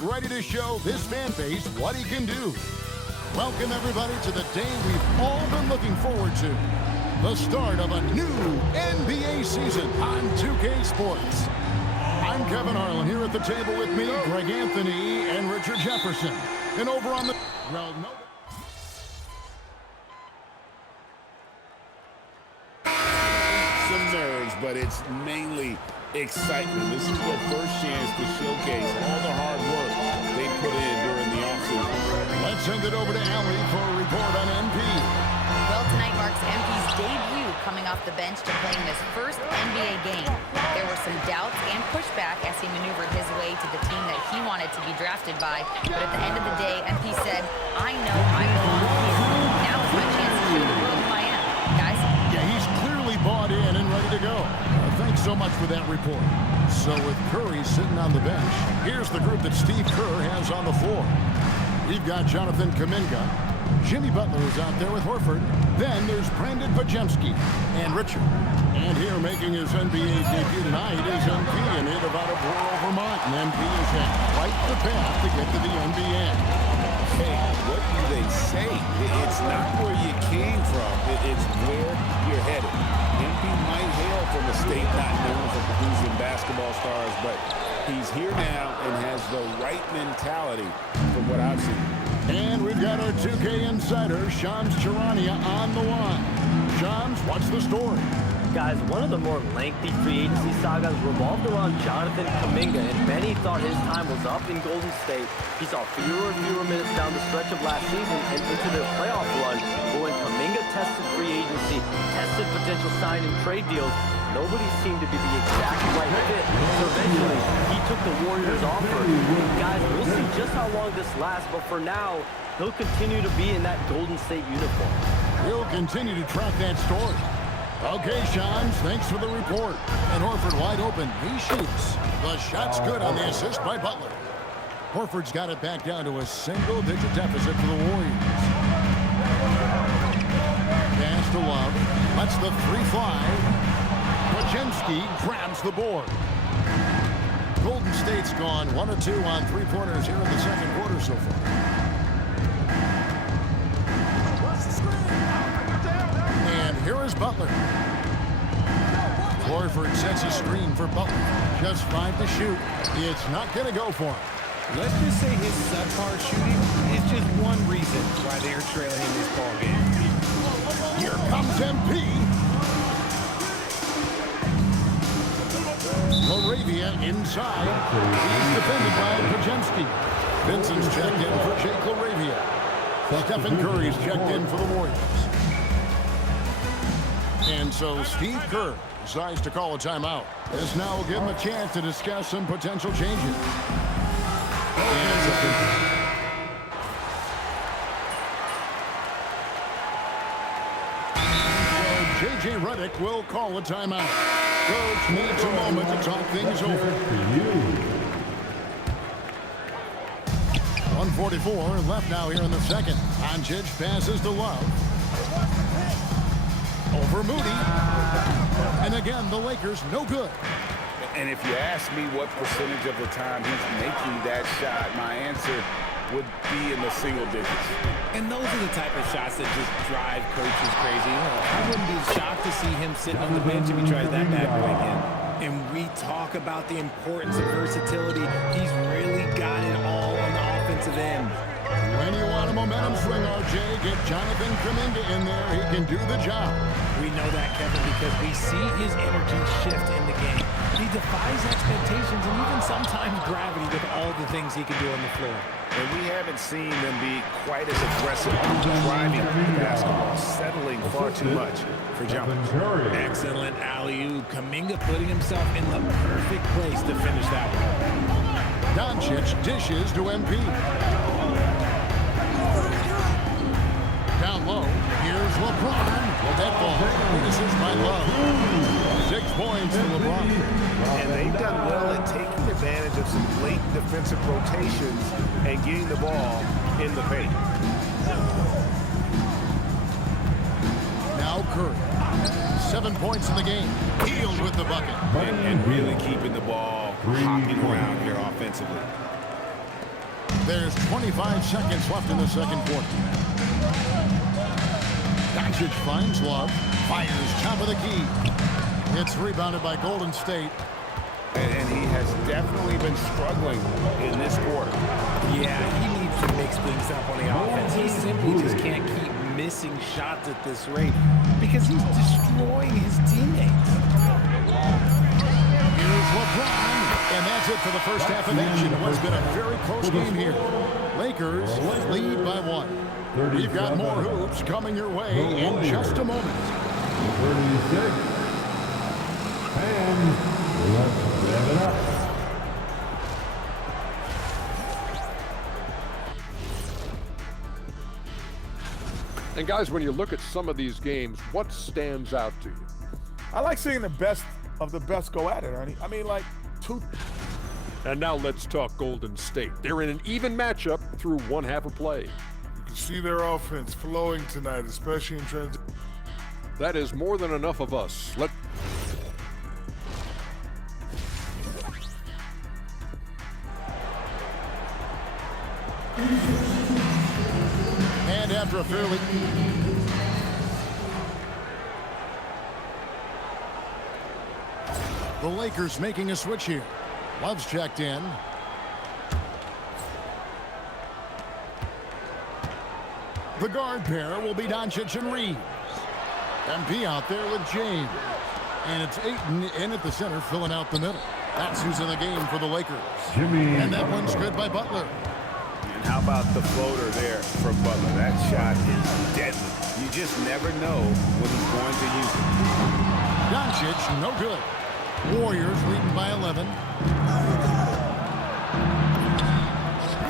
is ready to show this fan base what he can do. Welcome, everybody, to the day we've all been looking forward to. The start of a new NBA season on 2K Sports. I'm Kevin Harlan, here at the table with me, Greg Anthony and Richard Jefferson. And over on the... Well, no... Some nerves, but it's mainly excitement. This is their first chance to showcase all the hard work they put in during the offseason. Let's send it over to Allie for a report on MP. Well, tonight marks MP's debut coming off the bench to play in his first NBA game. There were some doubts and pushback as he maneuvered his way to the team that he wanted to be drafted by. But at the end of the day, MP said, I know I belong here. Now is my chance to show the world who I am. Guys? Yeah, he's clearly bought in and ready to go. Thanks so much for that report. So with Curry sitting on the bench, here's the group that Steve Kerr has on the floor. We've got Jonathan Kuminga. Jimmy Butler is out there with Horford. Then there's Brandon Pajemski and Richard. And here making his NBA debut tonight is MP, a native out of rural Vermont. And MP is at quite the path to get to the NBA. Hey, what do they say? It's not where you came from. It's where you're headed. MP might hail from a state not known for producing basketball stars, but he's here now and has the right mentality from what I've seen. And we've got our 2K insider, Shams Charania, on the line. Shams, what's the story? Guys, one of the more lengthy free agency sagas revolved around Jonathan Kuminga, and many thought his time was up in Golden State. He saw fewer and fewer minutes down the stretch of last season and into their playoff run. But when Kuminga tested free agency, tested potential sign and trade deals, nobody seemed to be the exact right fit. So eventually, he took the Warriors' offer. Guys, we'll see just how long this lasts, but for now, he'll continue to be in that Golden State uniform. We'll continue to track that story. Okay, Shams, thanks for the report. And Horford wide open. He shoots. The shot's good on the assist by Butler. Horford's got it back down to a single-digit deficit for the Warriors. Pass to Love. Lets the three fly. Pajemski grabs the board. Golden State's gone 1 of 2 on three-pointers here in the second quarter so far. And here is Butler. Horford sets a screen for Butler. Just 5 to shoot. It's not going to go for him. Let's just say his subpar shooting is just one reason why they're trailing in this ball game. Here comes MP. Laravia inside. He's defended by Pajemski. Vincent's checked in for Jake Laravia. Stephen Curry's checked in for the Warriors. And so Steve Kerr decides to call a timeout. This now will give him a chance to discuss some potential changes. J.J. Redick will call a timeout. Coach needs a moment to talk things over. 1:44 left now here in the second. Doncic passes to Love. Over Moody. And again, the Lakers no good. And if you ask me what percentage of the time he's making that shot, my answer would be in the single digits. And those are the type of shots that just drive coaches crazy. I wouldn't be shocked to see him sitting on the bench if he tries that bad boy again. And we talk about the importance of versatility. He's really got it all on the offensive end. When you want a momentum swing, RJ, get Jonathan Kuminga in there. He can do the job. We know that, Kevin, because we see his energy shift in the game. He defies expectations and even sometimes gravity with all the things he can do on the floor. And we haven't seen them be quite as aggressive driving the basketball, settling far too much for jumpers. Excellent alley-oop. Kuminga putting himself in the perfect place to finish that one. Doncic dishes to MP. Down low, here's LeBron. Well, that ball finishes by Love. 6 points to LeBron. And they've done well at taking advantage of some late defensive rotations and getting the ball in the paint. Now Curry. 7 points in the game. Healed with the bucket. And really keeping the ball hopping around here offensively. There's 25 seconds left in the second quarter. Doncic finds Love. Fires top of the key. It's rebounded by Golden State. And he has definitely been struggling in this quarter. Yeah, he needs to mix things up on the offense. He simply just can't keep missing shots at this rate because he's destroying his teammates. Here's LeBron, and that's it for the first half of action. What's been a very close game here. Lakers lead by 1. We've got more hoops coming your way in just a moment. 36. And let's rev it up. And guys, when you look at some of these games, what stands out to you? I like seeing the best of the best go at it, Ernie. I mean, like, two. And now let's talk Golden State. They're in an even matchup through one half of play. You can see their offense flowing tonight, especially in transition. That is more than enough of us. And after a fairly... The Lakers making a switch here. Love's checked in. The guard pair will be Doncic and Reeves. MP out there with James. And it's Ayton in at the center, filling out the middle. That's who's in the game for the Lakers. And that one's good by Butler. And how about the floater there from Butler? That shot is deadly. You just never know when he's going to use it. Doncic, no good. Warriors leading by 11.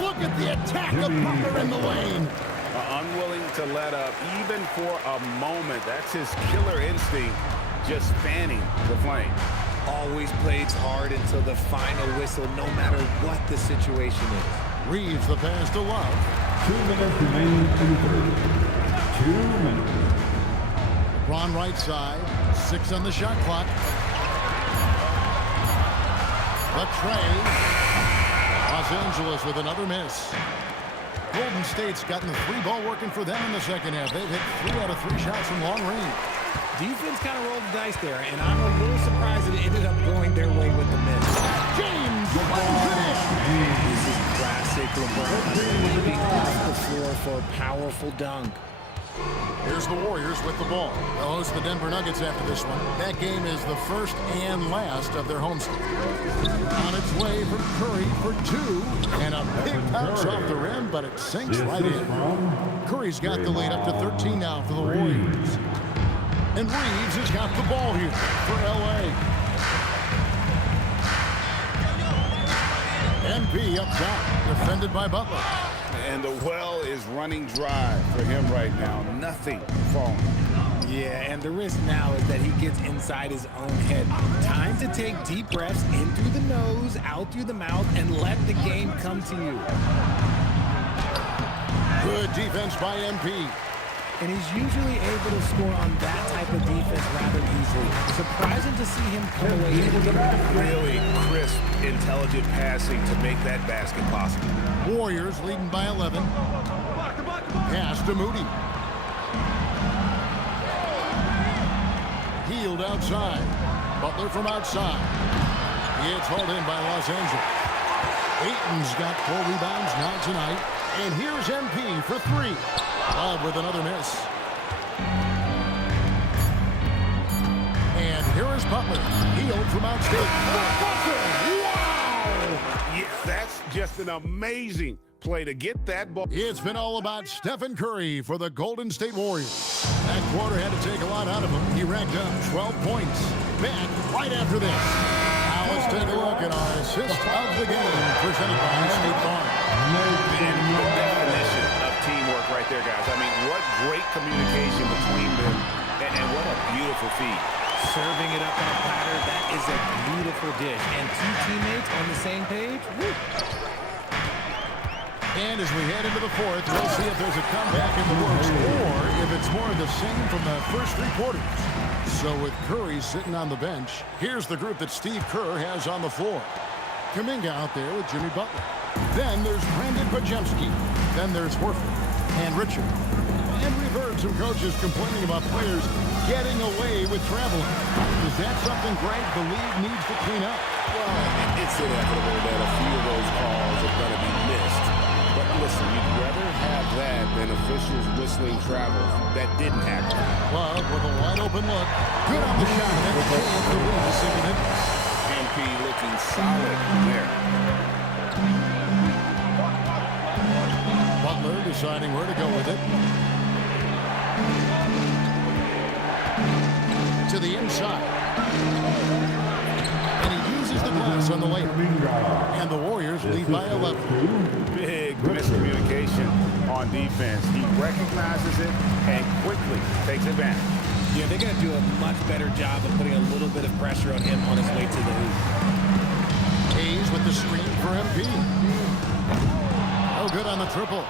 Look at the attack of Butler in the lane. Unwilling to let up even for a moment. That's his killer instinct, just fanning the flame. Always plays hard until the final whistle, no matter what the situation is. Reeves the pass to Love. 2 minutes remaining in the third. 2 minutes. LeBron right side. 6 on the shot clock. The tray. Los Angeles with another miss. Golden State's gotten the 3-ball working for them in the second half. They've hit 3 out of 3 shots from long range. Defense kind of rolled the dice there, and I'm a little surprised that it ended up going their way with the miss. James lays it in. This is classic LeBron, leaping off the floor for a powerful dunk. Here's the Warriors with the ball. They'll host the Denver Nuggets after this one. That game is the first and last of their homestand. On its way for Curry for 2. And a big bounce off the rim, but it sinks right in. Curry's got the lead up to 13 now for the Warriors. And Reeves has got the ball here for L.A. MP up top, defended by Butler. And the well is running dry for him right now. Nothing falling. Yeah, and the risk now is that he gets inside his own head. Time to take deep breaths in through the nose, out through the mouth, and let the game come to you. Good defense by MP. And he's usually able to score on that type of defense rather easily. Surprising to see him pull away and get Really crisp, intelligent passing to make that basket possible. Warriors leading by 11. Pass to Moody. Healed outside. Butler from outside. It's hauled in by Los Angeles. Ayton's got 4 rebounds now tonight. And here's MP for 3. Love with another miss. And here is Butler. Healed from outside. Wow! Yeah, that's just an amazing play to get that ball. It's been all about Stephen Curry for the Golden State Warriors. That quarter had to take a lot out of him. He racked up 12 points. Back right after this. Now let's take a look at our assist of the game presented by State Farm. And the definition of teamwork right there, guys. I mean, what great communication between them, and what a beautiful feed. serving it up on a platter. That is a beautiful dish. And 2 teammates on the same page. Woo. And as we head into the fourth, we'll see if there's a comeback in the works or if it's more of the same from the first 3 quarters. So with Curry sitting on the bench, here's the group that Steve Kerr has on the floor. Kuminga out there with Jimmy Butler. Then there's Brandon Pajemski. Then there's Horford and Richard. And we've heard some coaches complaining about players getting away with traveling. Is that something, Greg, the league needs to clean up? Well, it's inevitable that a few of those calls are going to be missed. But listen, you'd rather have that than officials whistling travel that didn't happen. Love with a wide open look. Good on the shot. And the chance to win the single minutes. MP looking solid there. Butler deciding where to go with it. To the inside. And he uses the glass on the layup. And the Warriors lead by 11. Big miscommunication on defense. He recognizes it and quickly takes advantage. Yeah, they're going to do a much better job of putting a little bit of pressure on him on his way to the hoop. Hayes with the screen for MP. Oh, good on the triple.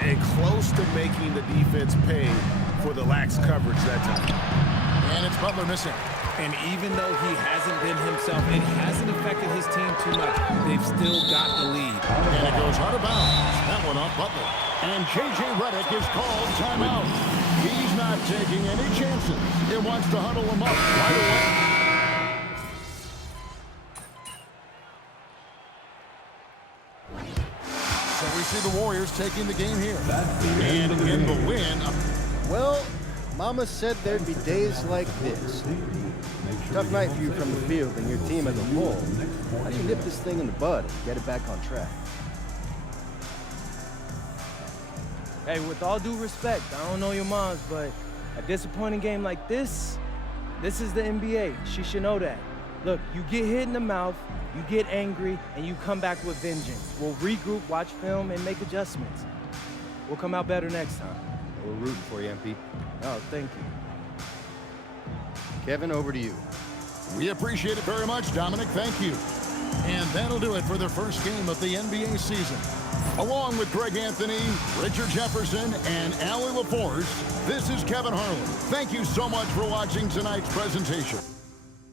And close to making the defense pay for the lax coverage that time. And it's Butler missing. And even though he hasn't been himself, it hasn't affected his team too much. They've still got the lead. And it goes out of bounds. That one off Butler. And J.J. Redick is called timeout. He's not taking any chances. He wants to huddle him up right away. So we see the Warriors taking the game here. And in the win. Well, Mama said there'd be days like this. Tough night for you from the field and your team as a whole. How do you nip this thing in the bud and get it back on track? Hey, with all due respect, I don't know your moms, but a disappointing game like this is the NBA. She should know that. Look, you get hit in the mouth, you get angry, and you come back with vengeance. We'll regroup, watch film, and make adjustments. We'll come out better next time. We're rooting for you, MP. Oh, thank you. Kevin, over to you. We appreciate it very much, Dominic. Thank you. And that'll do it for the first game of the NBA season. Along with Greg Anthony, Richard Jefferson, and Allie LaForce, this is Kevin Harlan. Thank you so much for watching tonight's presentation.